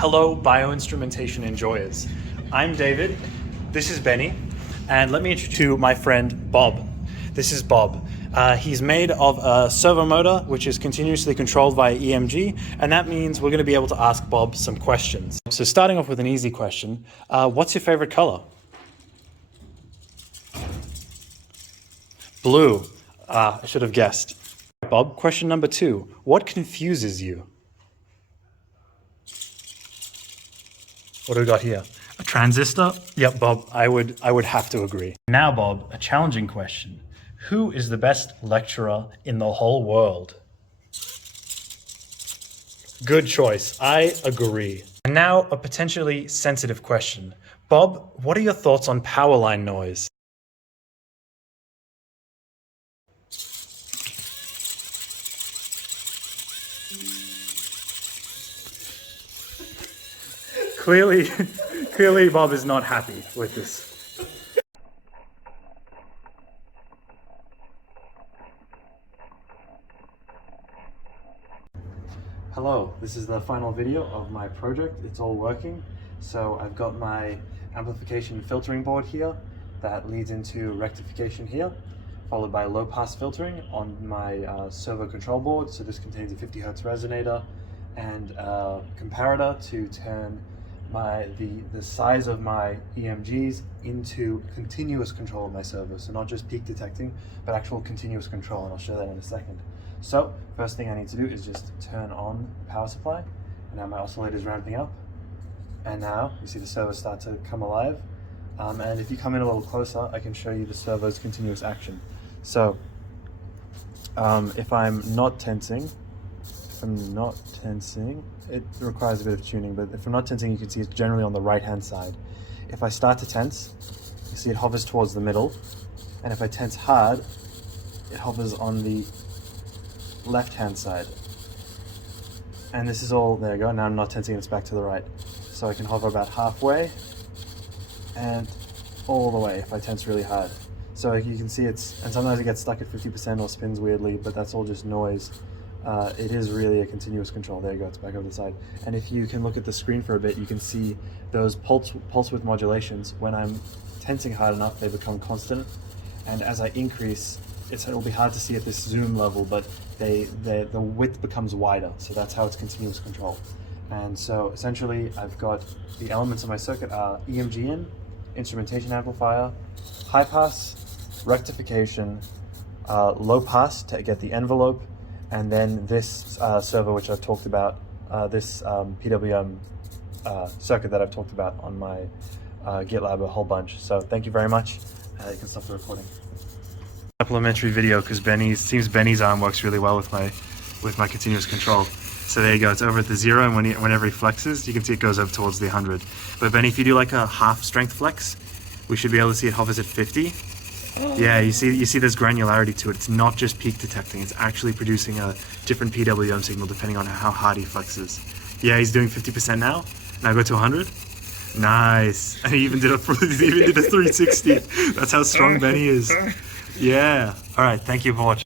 Hello, bioinstrumentation enjoyers. I'm David, this is Benny, and let me introduce you to my friend Bob. This is Bob. He's made of a servo motor, which is continuously controlled via EMG, and that means we're going to be able to ask Bob some questions. So starting off with an easy question, what's your favorite color? Blue. I should have guessed. Bob, question number 2. What confuses you? What do we got here? A transistor? Yep, Bob, I would have to agree. Now, Bob, a challenging question. Who is the best lecturer in the whole world? Good choice. I agree. And now, a potentially sensitive question. Bob, what are your thoughts on power line noise? Clearly Bob is not happy with this. Hello, this is the final video of my project. It's all working. So I've got my amplification filtering board here that leads into rectification here, followed by low pass filtering on my servo control board. So this contains a 50 Hz resonator and a comparator to turn the size of my EMGs into continuous control of my servo. So not just peak detecting, but actual continuous control, and I'll show that in a second. So first thing I need to do is just turn on the power supply, and now my oscillator is ramping up, and now you see the servo start to come alive. And if you come in a little closer, I can show you the servo's continuous action. So if I'm not tensing, it requires a bit of tuning, but if I'm not tensing, you can see it's generally on the right-hand side. If I start to tense, you see it hovers towards the middle, and if I tense hard, it hovers on the left-hand side. And this is all, there you go, now I'm not tensing, it's back to the right. So I can hover about halfway, and all the way if I tense really hard. So you can see and sometimes it gets stuck at 50% or spins weirdly, but that's all just noise. It is really a continuous control. There you go, it's back over the side. And if you can look at the screen for a bit, you can see those pulse width modulations. When I'm tensing hard enough, they become constant. And as I increase, it'll be hard to see at this zoom level, but the width becomes wider. So that's how it's continuous control. And so essentially, I've got the elements of my circuit are EMG in, instrumentation amplifier, high pass, rectification, low pass to get the envelope, and then this servo, which I've talked about, this PWM circuit that I've talked about on my GitLab a whole bunch. So thank you very much. You can stop the recording. Supplementary video because seems Benny's arm works really well with my continuous control. So there you go, it's over at the 0, and whenever he flexes, you can see it goes up towards the 100. But Benny, if you do like a half strength flex, we should be able to see it hovers at 50. Yeah, you see there's granularity to it. It's not just peak detecting, it's actually producing a different PWM signal depending on how hard he flexes. Yeah, he's doing 50% now. Now go to 100. Nice. And he even did a 360. That's how strong Benny is. Yeah. All right, thank you for watching.